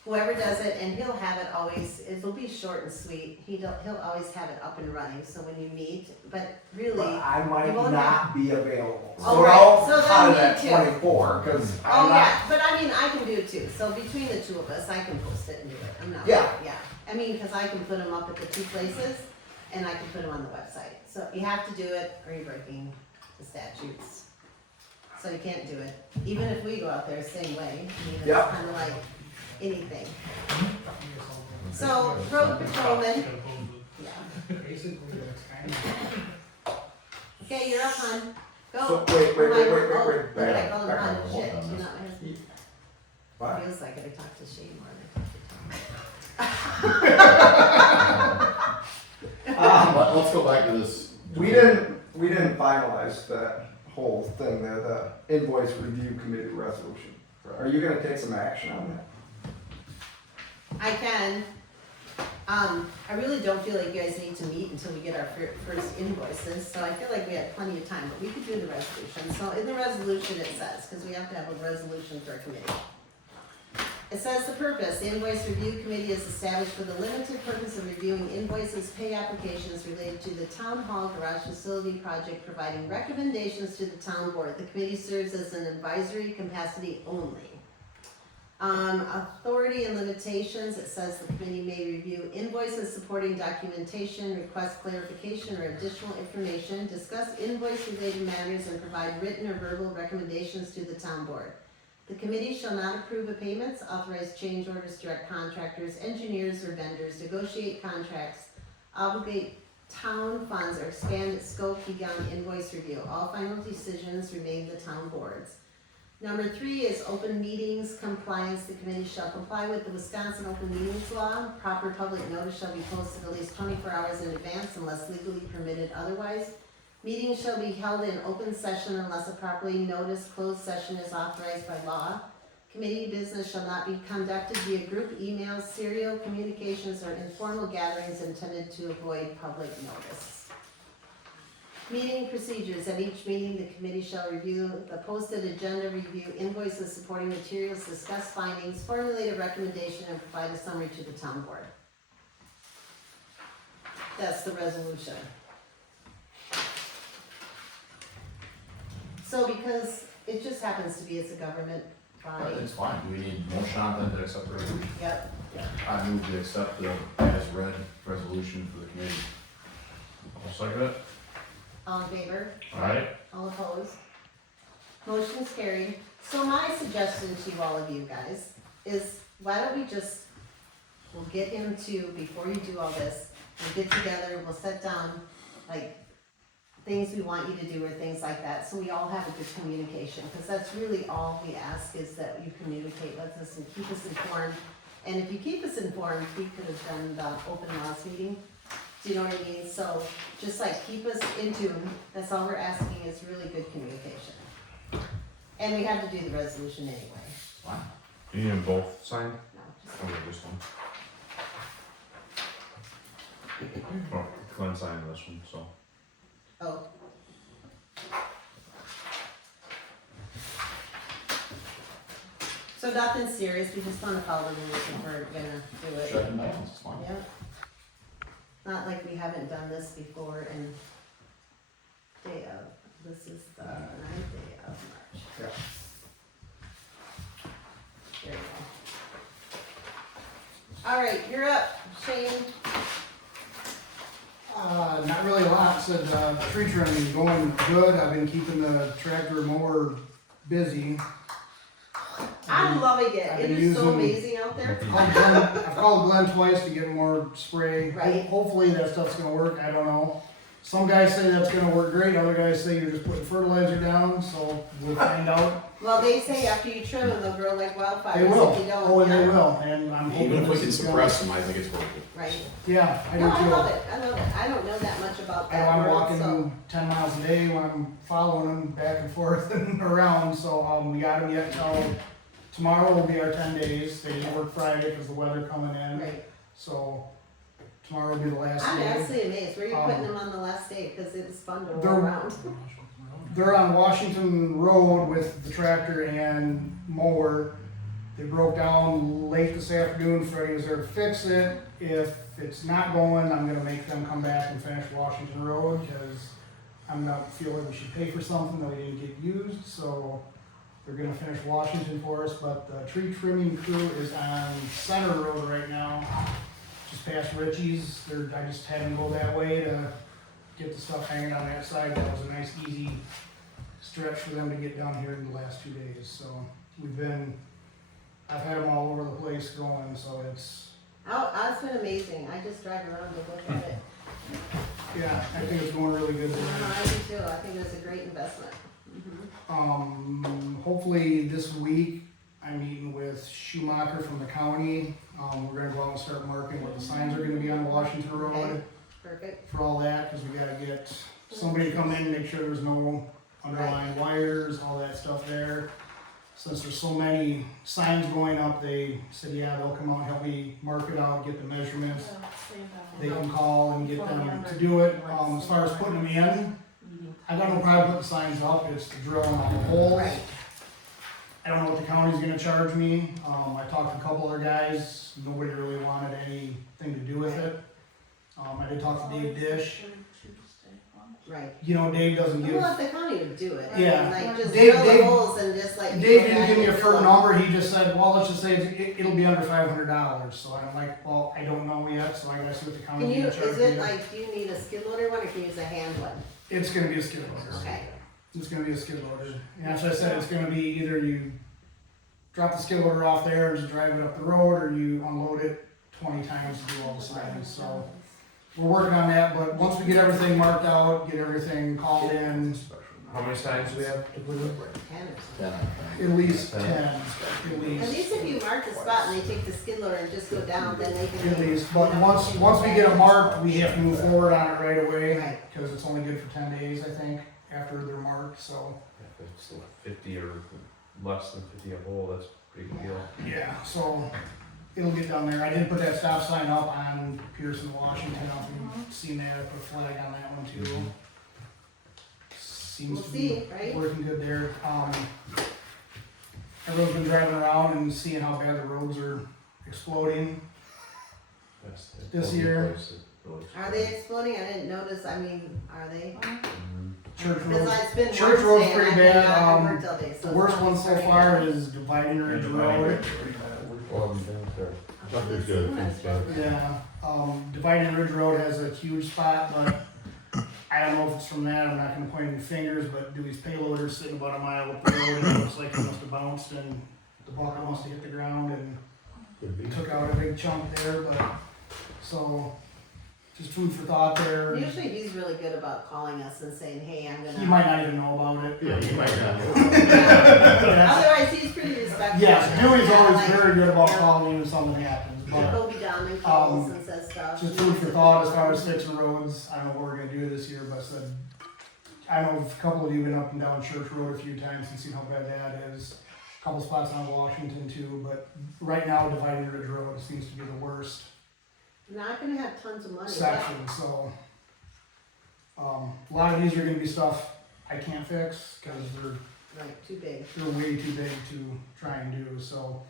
whoever does it, and he'll have it always, it'll be short and sweet. He'll always have it up and running, so when you meet, but really, But I might You won't not be available. Oh, So right. I'll So then cut it me at too. 24, cause oh I'm not, yeah, but I mean, I can do it too. So between the two of us, I can post it and do it. I'm not. Yeah. Yeah. I mean, because I can put them up at the two places, and I can put them on the website. So you have to do it, or you're breaking the statutes. So you can't do it. Even if we go out there, same way. I mean, it's Yep. kind of like anything. So road patrolman. Yeah. Basically, that's kind of. Okay, you're up, hon. Go. so wait, Oh, back what did I up. call him, back hon? up. Shit. Hold on, You're this- not my husband. What? Feels like it. I talk to Shane more than I talk to Tom. Let's go back to this. We didn't finalize that whole thing there, the invoice review committee resolution. Are you gonna take some action on that? I can. I really don't feel like you guys need to meet until we get our first invoices, so I feel like we have plenty of time, but we could do the resolution. So in the resolution it says, because we have to have a resolution for a committee. It says the purpose, the invoice review committee is established for the limited purpose of reviewing invoices, pay applications related to the town hall garage facility project, providing recommendations to the town board. The committee serves as an advisory capacity only. Authority and limitations, it says the committee may review invoices, supporting documentation, request clarification or additional information, discuss invoice-related matters, and provide written or verbal recommendations to the town board. The committee shall not approve of payments, authorize change orders, direct contractors, engineers, or vendors, negotiate contracts, obligate town funds, or expand its scope beyond invoice review. All final decisions remain the town board's. Number 3 is open meetings compliance. The committee shall comply with the Wisconsin Open Meetings Law. Proper public notice shall be posted at least 24 hours in advance unless legally permitted otherwise. Meetings shall be held in open session unless a properly noticed closed session is authorized by law. Committee business shall not be conducted via group emails, serial communications, or informal gatherings intended to avoid public notice. Meeting procedures. At each meeting, the committee shall review the posted agenda, review invoices, supporting materials, discuss findings, formulate a recommendation, and provide a summary to the town board. That's the resolution. So because it just happens to be, it's a government body. It's fine, do we need motion on that to accept the resolution? Yep. I move to accept the as read resolution for the committee. I'll second it. All in favor? Alright. All opposed? Motion is carried. So my suggestion to all of you guys is, why don't we just, we'll get him to, before you do all this, we'll get together, we'll set down, like, things we want you to do or things like that, so we all have a good communication, because that's really all we ask, is that you communicate with us and keep us informed. And if you keep us informed, we could have done the open house meeting. Do you know what I mean? So just like keep us in tune. That's all we're asking, is really good communication. And we have to do the resolution anyway. Fine. Do you need them both signed? No, just, Okay, just one. Oh, Glenn signed this one, so. oh. So nothing serious. We just want to follow the rules and we're gonna do it. Check and balance, it's fine. Yeah. Not like we haven't done this before and day of, this is the 9th day of March. Yeah. There you go. All right, you're up, Shane. Not really a lot, said, tree trimming going good, I've been keeping the tractor mower busy. I'm loving I've it. It been is so using- amazing out there. I've called Glenn twice to get more spray. Right. Hopefully that stuff's gonna work, I don't know. Some guys say that's gonna work great, other guys say you're just putting fertilizer down, so we'll find out. Well, they say after you trim them, they'll grow like wildfires They will, if you don't. oh, and they yeah. will, and I'm hoping Even if we this can is gonna- suppress them, I think it's working. Right. Yeah, I do No, too. I love it. I love it. I don't know that much about I know that I'm world, walking so. 10 miles a day when I'm following them back and forth and around, so, we got them yet till tomorrow will be our 10 days. They didn't work Friday because the weather coming in, Right. so tomorrow will be the last I'm day. actually amazed, where are you Um, putting them on the last day, cause it was fun to roll They're- around. They're on Washington Road with the tractor and mower. They broke down late this afternoon. Freddie was there to fix it. If it's not going, I'm gonna make them come back and finish Washington Road, because I'm not feeling we should pay for something that we didn't get used, so they're gonna finish Washington for us, but the tree trimming crew is on Center Road right now, just past Richie's. I just had them go that way to get the stuff hanging on that side. That was a nice, easy stretch for them to get done here in the last 2 days, so I've had them all over the place going, so it's, It's been amazing, I just drive around to look at it. yeah, I think it's going really good No, there. I do too, I think it was a great investment. Hopefully this week, I'm meeting with Schumacher from the county. We're gonna go out and start marking where the signs are gonna be on Washington Road Okay. Perfect, for all that, cause we gotta get somebody to come in and make sure there's no underlying wires, all that stuff there. Since there's so many signs going up, they said, yeah, they'll come out and help me mark it out, get the measurements. They can call and get them to do it. As far as putting them in, I got no problem putting the signs up, it's the drilling on the holes. right, I don't know what the county's gonna charge me. I talked to a couple other guys, nobody really wanted anything to do with it. I did talk to Dave Dish. right. You know, Dave doesn't give, Well, if the county would do it, I mean, Yeah. like, just Dave- drill the Dave- holes and just like. Dave didn't give me a firm number, he just said, well, let's just say it'll be under $500. So I'm like, well, I don't know yet, so I gotta see what the Can county's you, gonna charge is me. it like, do you need a skid loader one or can you use a hand one? It's gonna be a skid loader. Okay, It's gonna be a skid loader. And as I said, it's gonna be either you drop the skid loader off there and just drive it up the road, or you unload it 20 times to do all the signs, so. We're working on that, but once we get everything marked out, get everything called in, How many signs do we have to put in? 10 or Then at least 10, at At least. least if you mark the spot and they take the skid loader and just go down, then they can. At least, but once we get it marked, we have to move forward on it right away, Right. because it's only good for 10 days, I think, after they're marked, so. If it's 50 or less than 50 a hole, that's a pretty good deal. Yeah, so it'll get down there. I did put that stop sign up on Pearson, Washington. I don't know if you've seen that. I put a flag on that one too. Seems We'll to be see, right? working good there. Everyone's been driving around and seeing how bad the roads are exploding. That's This year. Are they exploding? I didn't notice, I mean, are they? Church Because Road. it's been Church Wednesday Road's and pretty I've been bad. out and worked all day, so The it's worst not one so starting far yet. is Dividing Ridge Road. Nothing's good, thanks, bud. Yeah, Dividing Ridge Road has a huge spot, but I don't know if it's from that, I'm not gonna point any fingers, but Dewey's payloader's sitting about a mile up the road, and it looks like it must have bounced, and the bucket must have hit the ground and Could be. took out a big chunk there, but, so, just food for thought there. Usually he's really good about calling us and saying, hey, I'm gonna. He might not even know about it. Yeah, you might not. Yeah. Otherwise, he's pretty respectful. Yes, Dewey's Yeah, always like, very good about yeah. calling when something happens, but. Kobe Diamond calls and says stuff. Just food for thought as far as fixing roads. I don't know what we're gonna do this year, but I said, I know a couple of you been up and down Church Road a few times and seen how bad that is. A couple spots on Washington too, but right now Dividing Ridge Road seems to be the worst Not gonna have tons of money. section, so. A lot of these are gonna be stuff I can't fix, cause Right, too big. they're way too big to try and do, so.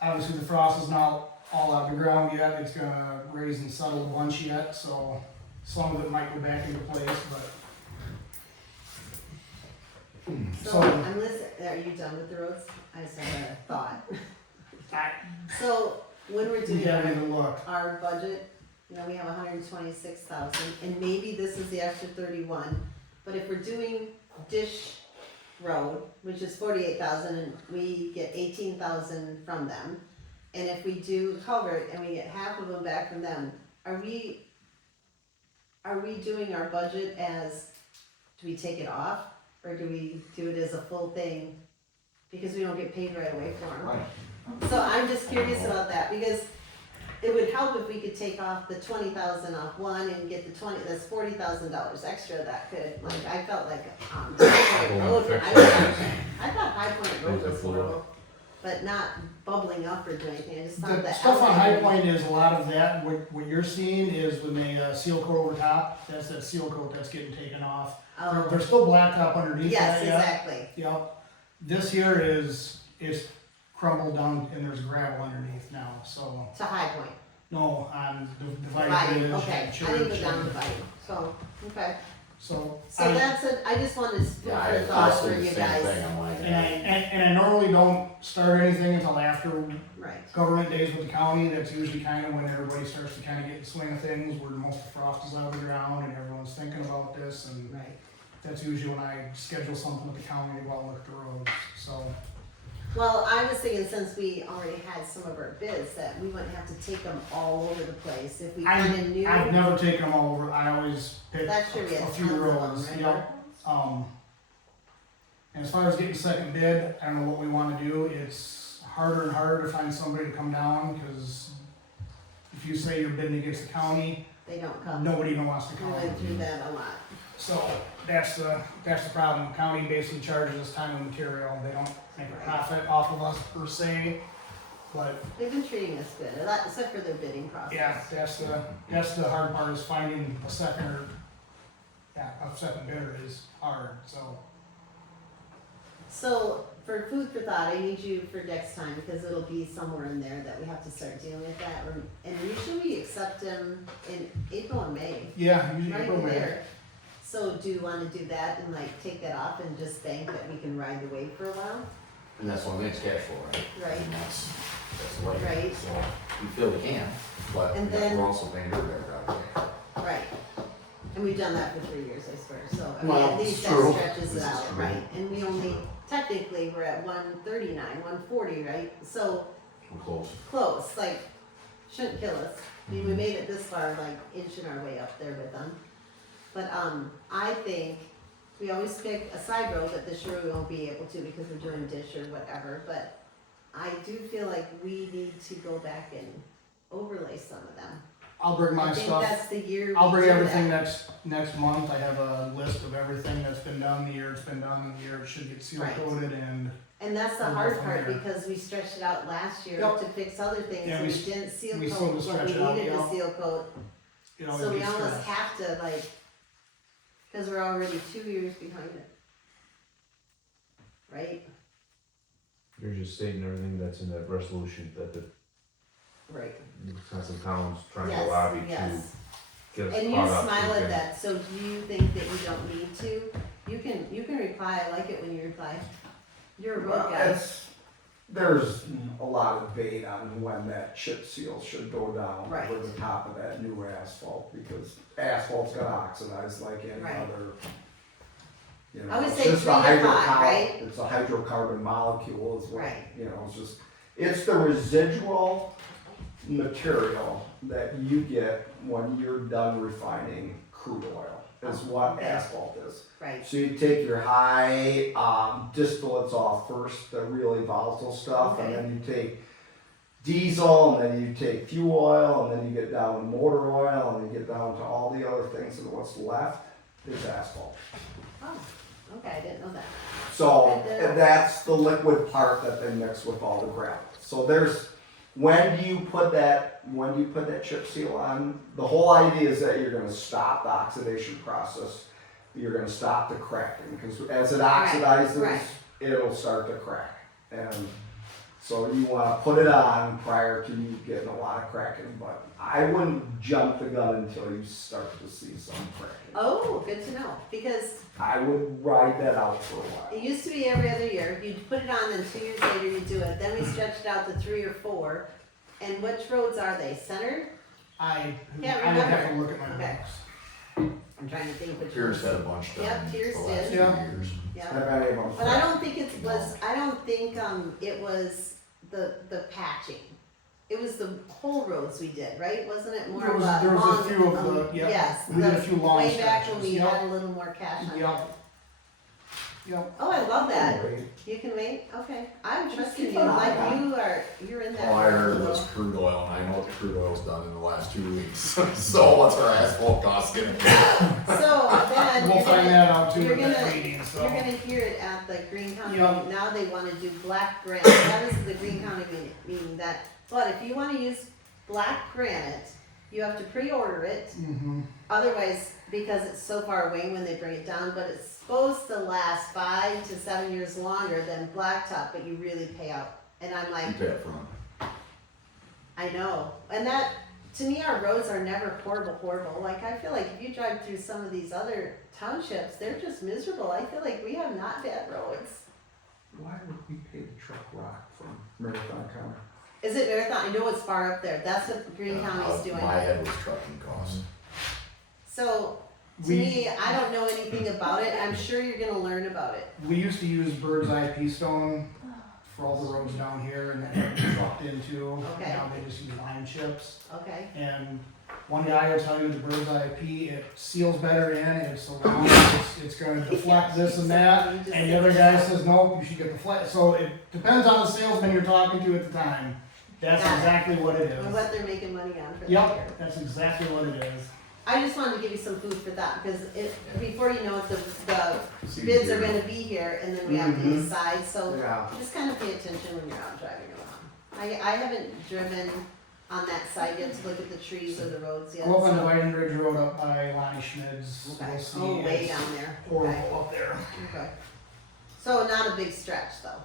Obviously, the frost is not all out of the ground yet, it's gonna raise and settle a bunch yet, so some of it might go back into place, but. So So- I'm listening, are you done with the roads? I just had a thought. So when we're We doing haven't even our, looked. our budget, you know, we have 126,000 and maybe this is the extra 31. But if we're doing Dish Road, which is 48,000 and we get 18,000 from them. And if we do culvert and we get half of them back from them, are we doing our budget as, do we take it off? Or do we do it as a full thing? Because we don't get paid right away for them. Right. So I'm just curious about that, because it would help if we could take off the 20,000 off one and get the 20, that's $40,000 extra that could, like, I felt like, High Point Road, I thought High Point Road was horrible. but not bubbling up or doing anything, I just thought The that. stuff on High Point is a lot of that, what you're seeing is when they seal coat over top, that's that seal coat that's getting taken off. Oh, There's still blacktop underneath yes, that yet. exactly, Yep. This here it's crumbled down and there's gravel underneath now, so, to High Point, no, on the divided Dividing, village okay, and I church. didn't go down and- Dividing, so, okay. So, So I- that's it, I just wanted to put Yeah, the I thought said for the you same guys. thing, I'm like, and I normally don't start anything until after Right, government days with the county. That's usually kind of when everybody starts to kind of get in the swing of things, where most of the frost is out of the ground and everyone's thinking about this, and right. that's usually when I schedule something with the county to go out and look at the roads, so. Well, I was thinking since we already had some of our bids, that we wouldn't have to take them all over the place, if we kinda knew. I've never taken them all over, I always pick Last year we a had few tons of roads, them, yep. remember? And as far as getting second bid, I don't know what we wanna do, it's harder and harder to find somebody to come down, cause if you say you're bidding against the county, They don't come. nobody even wants to We come. went through that a lot. So, that's the problem, county basically charges us time and material, they don't make a profit off of us per se, but They've been treating us good, a lot, except for their bidding process. yeah, that's the hard part, is finding a second bidder is hard, so. So, for food for thought, I need you for next time, because it'll be somewhere in there that we have to start dealing with that, and usually we accept them in April and May, Yeah, usually right April, May. there. So do you wanna do that and like take that off and just bank that we can ride the wave for a while? and that's one thing's cash flow, right? Right. And that's the way. Right. So, we feel we can, but And then- we're also paying dirt out there. Right. And we've done that for 3 years, I swear, so, I mean, Well, at least it's true. that stretches This it is out, true. right? And we only, technically, we're at 139, 140, right? So, We're close. close, like, shouldn't kill us. I mean, we Mm-hmm. made it this far, like, inching our way up there with them. But, I think we always pick a side road, but this year we won't be able to because we're doing ditch or whatever, but I do feel like we need to go back and overlay some of them. I'll bring my I think stuff, that's the year I'll we bring do everything that. next month, I have a list of everything that's been done, the year it's been done, the year it should get seal Right. coated, and And that's the We'll go hard from part, there. because we stretched it out last year Yep. to fix other things, Yeah, and we we s- didn't seal we coat still what we stretch it out, needed to yeah. seal coat. it always So we gets almost stretched. have to like, cause we're already 2 years behind it. Right? You're just stating everything that's in that resolution that the Right. Wisconsin towns trying to Yes, lobby yes. to get us And you caught up. smile Okay. at that, so do you think that you don't need to? You can reply, I like it when you reply. You're a road Well, guy. there's a lot of debate on when that chip seal should go down Right. over the top of that new asphalt, because asphalt's gonna oxidize like any Right. other. You know, I would it's say just 3 a to 5, hydrocarbon- right? It's a hydrocarbon molecule is what, Right. you know, it's the residual material that you get when you're done refining crude oil, is what Okay. asphalt is. Right, So you take your high distillates off first, the really volatile stuff, and Okay. then you take diesel, and then you take fuel oil, and then you get down to motor oil, and you get down to all the other things, and what's left is asphalt. oh, okay, I didn't know that. So Right there. that's the liquid part that they mix with all the gravel. So when do you put that chip seal on? The whole idea is that you're gonna stop the oxidation process. You're gonna stop the cracking, because as it oxidizes, right. it'll start to crack. And so you wanna put it on prior to you getting a lot of cracking, but I wouldn't jump the gun until you start to see some cracking. Oh, good to know, because I would ride that out for a while. it used to be every other year, you'd put it on, and 2 years later you'd do it, then we stretched it out to 3 or 4. And which roads are they, centered? I Can't would have to remember. look at my Okay. books. I'm trying to think which Pierce ones. had a bunch done. Yep, Pierce the last did. few Yeah. years. Yeah, Have any of them but I don't think it was, I don't think, it was the patching. It was the whole roads we did, right? Wasn't it more There of was- a there was a long, few of the- yeah, yes, we did a few long way back when stretches, we yep. had a little more cash on Yep. hand. Yep. Oh, I love that. Wait. You can wait? Okay. I'm Just trusting keep you, an eye like on you're in that. All I heard world. was crude oil, and I know what crude oil's done in the last 2 weeks. So what's our asphalt cost gonna be? So then We'll you're find gonna, that out too you're at that gonna- meeting, so. you're gonna hear it at the Green County Yep. meeting. Now they wanna do black granite. That was the Green County meeting that, but if you wanna use black granite, you have to pre-order it. Mm-hmm. Otherwise, because it's so far away when they bring it down, but it's supposed to last 5 to 7 years longer than blacktop, but you really pay out. And I'm You like, pay up front. I know. And that, to me, our roads are never horrible. Like, I feel like if you drive through some of these other townships, they're just miserable. I feel like we have not bad roads. Why would we pay the truck rock from Marathon County? Is it Marathon? I know it's far up there. That's what Green County's doing. My head was trucking costs. So, to We- me, I don't know anything about it. I'm sure you're gonna learn about it. We used to use bird's eye pea stone for all the roads down here and then had it trucked into. Okay. Now they just use lime chips. Okay? And one guy will tell you the bird's eye pea, it seals better in, it's around, it's gonna deflect this and that. You just And the say other it's guy not- says, nope, you should get the flat. So it depends on the salesman you're talking to at the time. That's Got it. exactly what it And is. what they're making money on for that Yep, year. that's exactly what it is. I just wanted to give you some food for that, because before you know it, the See, bids are here. gonna be here, and then we have to Mhm. decide, so Yeah. just kind of pay attention when you're out driving around. I haven't driven on that side yet to look at the trees or the roads yet. Go up on so- Dividing Ridge Road up by Lonnie Schmidt's. Okay. You'll see Oh, way it's down there. Okay. horrible up there. Okay. So not a big stretch though.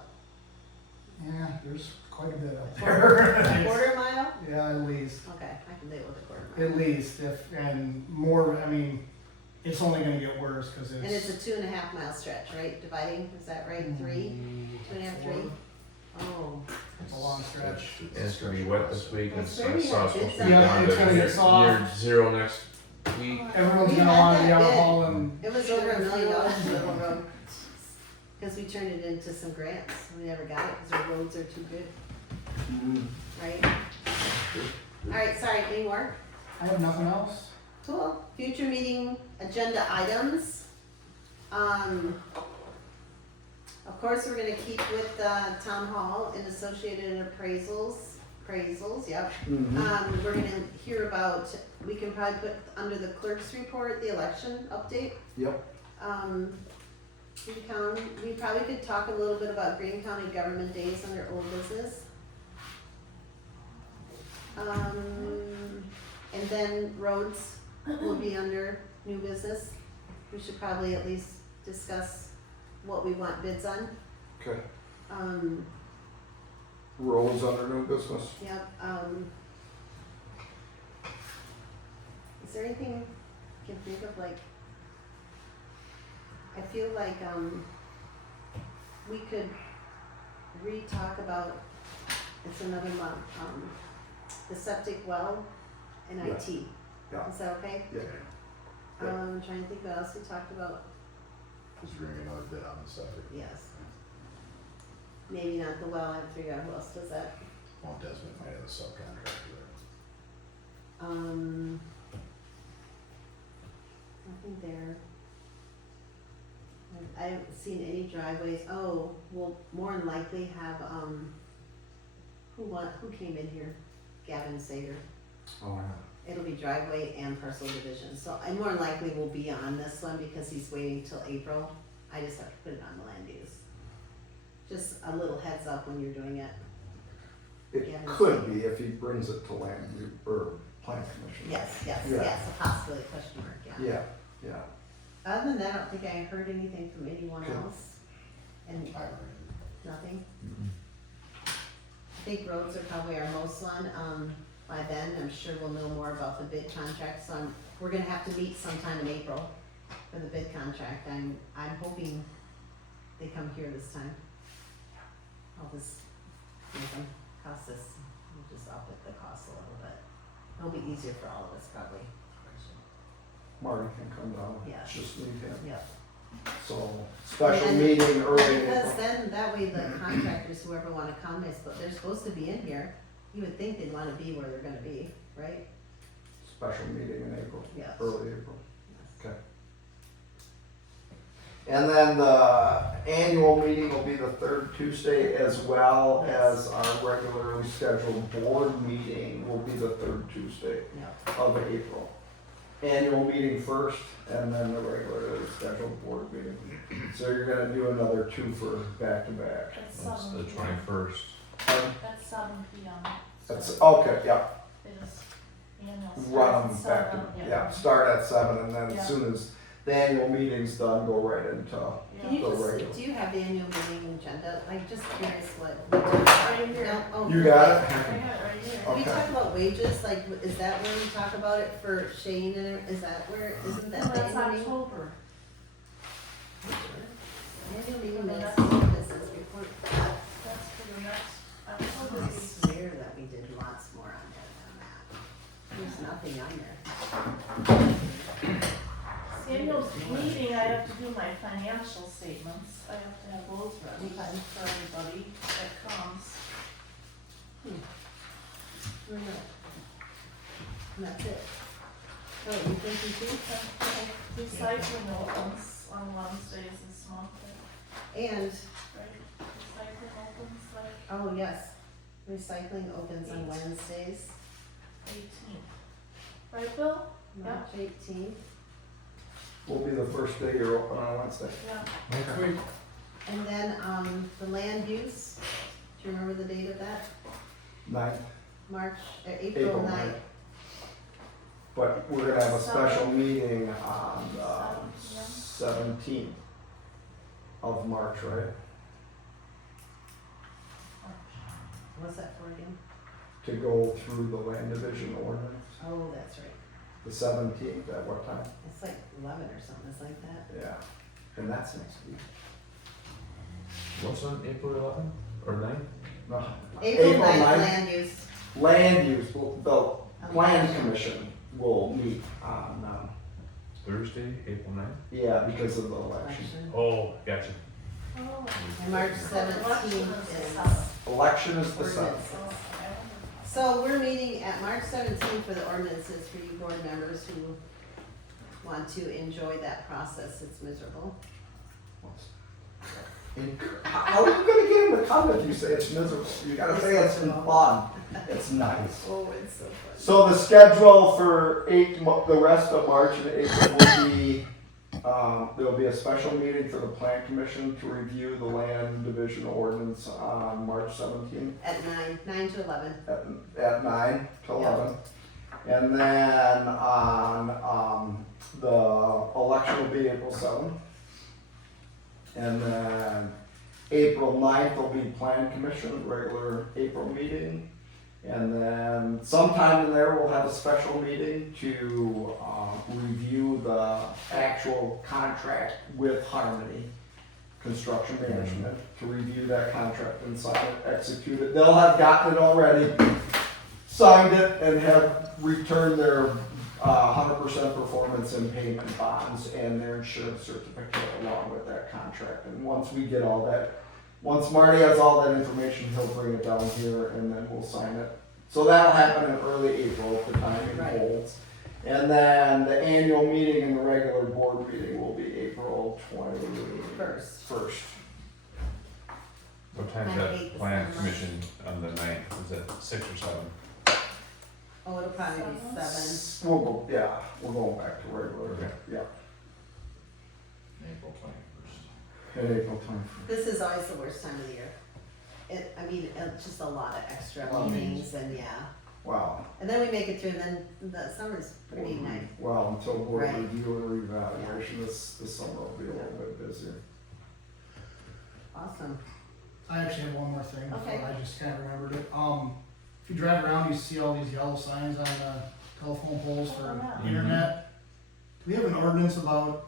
Yeah, there's quite a bit up Quarter there. mile? Yeah, at least. Okay, I can deal with a quarter mile. At least, and more, I mean, it's only gonna get worse, cause And it's it's. a 2.5 mile stretch, right? Dividing, is that right? 3? 2.5, 3? Oh. It's a long stretch. And it's gonna be wet this week, and It's so very it's supposed hot. to be Yeah, down it's to gonna get near soft. 0 next week. Everyone's We gonna had wanna be that out bid. hauling. It was over $1 million for Little Road. Because we turned it into some grants. We never got it because our roads are too good, right? Alright, sorry, any more? I have nothing else. Cool. Future meeting agenda items. Of course, we're gonna keep with town hall and associated appraisals, yep. Mhm. We're gonna hear about, we can probably put under the clerk's report, the election update. Yep. We probably could talk a little bit about Green County Government Days under old business. And then roads will be under new business. We should probably at least discuss what we want bids on. Okay. Um, Roads under new business. Yep, is there anything you can think of, like, I feel like, we could re-talk about, it's another month, the septic well and Yeah. IT. Yeah. Is that okay? Yeah. Yeah. I'm trying to think what else we talked about, Cause you're gonna get another bid on the septic. yes. Maybe not the well, I have to figure out who else does that. Well, Desmond might have a subcontractor there. Nothing there. I haven't seen any driveways. Oh, we'll more than likely have, who came in here? Gavin Sager. Oh, yeah. It'll be driveway and parcel division, so I more than likely will be on this one because he's waiting till April. I just have to put it on the land use. Just a little heads up when you're doing it. It Yeah, could be if he brings it to land or plan commission. Yes, yes, Yeah. yes, a possibility, question mark, yeah. Yeah, yeah. Other than that, I don't think I heard anything from anyone Good. else. And I don't nothing? I think roads are probably our most one, by then, I'm sure we'll know more about the bid contract, so we're gonna have to meet sometime in April for the bid contract, I'm hoping they come here this time. I'll just make them cost us, we'll just up it the cost a little bit, it'll be easier for all of us probably, Marty can come down. Yes. Just need him. yep. So, special And then- meeting early Because April. then, that way the contractors, whoever wanna come, they're supposed to be in here, you would think they'd wanna be where they're gonna be, right? Special meeting in April, Yes. early April. Yes. Okay. And then the annual meeting will be the third Tuesday, as well as our regularly scheduled board meeting will be the third Tuesday Yeah. of April. Annual meeting first, and then the regularly scheduled board meeting. So you're gonna do another two for back to back. That's That's the 7 p.m. 21st. That's 7 p.m. That's, okay, yeah, It is annual. run them starts back at to, 7, yeah, start at 7, and then Yeah. as soon as the annual meeting's done, go right into, Can you The just, regular. do you have the annual meeting agenda? I'm just curious what. Right here. No? Oh, you got I it? got it right here. We Okay. talk about wages, like, is that where we talk about it for Shane and, is that where, isn't No, that the that's annual meeting? October. Annual meeting No, minutes, that's- business report. That's for the next October I meeting. swear that we did lots more on there than that. There's nothing on there. Annual meeting, I have to do my financial statements. I have to have those ready for everybody that comes. Where is it? And that's it. Oh, you think you do? Recycling opens on Wednesdays this month, And, right? Recycling opens like oh yes, recycling opens on Wednesdays, 18th. Right, Bill? March 18th. Will be the first day you're open on Wednesday. Yeah. Sweet. And then, the land use, do you remember the date of that? 9th, April April 9th. but we're gonna have a special meeting on 7 17th of March, right? What's that for again? To go through the land division ordinance. Oh, that's right. The 17th, at what time? It's like 11 or something, it's like that. Yeah, and that's next week. What's on April 11th or 9th? No, April 9th, 9th. land use. Land use, the plan commission will meet on, Thursday, April 9th? yeah, because of the election. Election. Oh, gotcha. Oh. And March Election 17th is the is 7th. Election is the 7th. ordinances. Oh, okay. So we're meeting at March 17th for the ordinances for you board members who want to enjoy that process. It's miserable. How are you gonna get him to come if you say it's miserable? You gotta say it's fun. It's nice. Oh, it's so fun. So the schedule for the rest of March and April will be, there'll be a special meeting for the plan commission to review the land division ordinance on March 17th At 9 to 11. at 9 to 11. And then on, the election will be April 7th. And then April 9th will be plan commission, regular April meeting. And then sometime in there, we'll have a special meeting to review the actual contract with Harmony Construction Management, to review that contract and sign it, execute it. They'll have gotten it already, signed it, and have returned their 100% performance and payment bonds and their insurance certificate along with that contract. And once we get all that, once Marty has all that information, he'll bring it down here and then we'll sign it. So that'll happen in early April if the timing Right. holds. And then the annual meeting and the regular board meeting will be April 21st. What time's I that hate this plan so much. commission on the 9th? Is that 6 or 7? Oh, it'll probably be 7. We'll go, yeah, we're going back to regular, Okay. yeah, April 21st. and April 21st. This is always the worst time of the year. It's just a lot of extra Lot of meetings and yeah. Wow. And then we make it through and then the summer's pretty nice. Well, until board Right. review and reevaluation, this summer will be a little bit busier. Awesome. I actually have one more thing before Okay. I just kind of remembered it. If you drive around, you see all these yellow signs on the telephone poles for Oh, yeah. internet. Do we have an ordinance about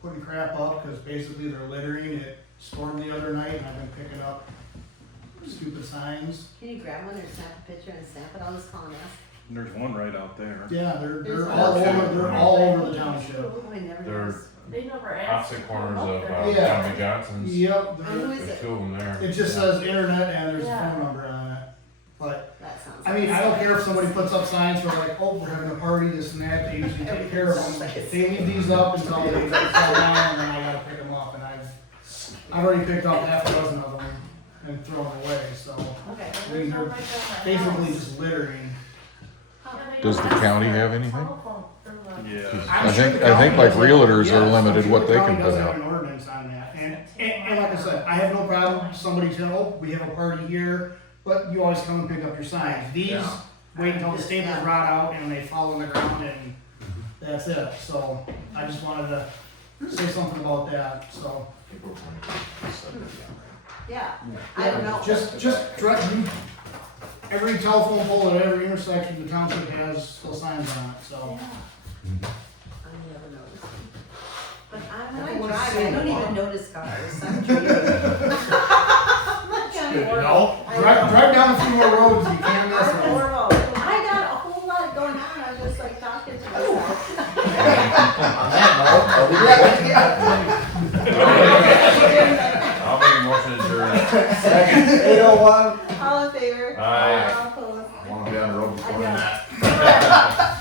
putting crap up? Because basically they're littering. It stormed the other night and I've been picking up stupid signs. Can you grab one or snap a picture and snap it? I'll just call and ask. There's one right out there. Yeah, There's they're one. all over, they're all over the township. Oh, I never They're noticed. They never asked. opposite to come corners up of there. Yeah. Tommy Johnson's. Yep, And who is There's it? 2 of them there. it just says internet and there's a Yeah. phone number on it. But That sounds. I I mean, I don't care if somebody puts up signs for like, oh, we're having a party, this and that, they usually take care of them. They leave these up until they fall down, and then I gotta pick them up, and I've already picked up half a dozen of them and thrown them away, so. Okay. I mean, they're basically just littering. Does the county have anything? Yeah. I'm I sure think- the I think county like does have- realtors are yes, limited I'm what sure they the can county does put have out. an ordinance on that, and like I said, I have no problem, somebody saying, oh, we have a party here, but you always come and pick up your signs. These, Yeah. wait until the staples rot out and they fall on the ground and that's it, so I just wanted to say something about that, so. Yeah, I don't know. Just direct you, every telephone pole at every intersection, the township has those signs on it, so. I never noticed. But when I Everyone's drive, I saying don't it. even notice cars. I'm dreaming. Drive down a few more roads, you can't miss I'm them. horrible. I got a whole lot going on, I was just like talking to myself. On that I'll make a motion to adjourn. 801. All in favor? Aye. All opposed? note, I wanna be on the road before I know. that.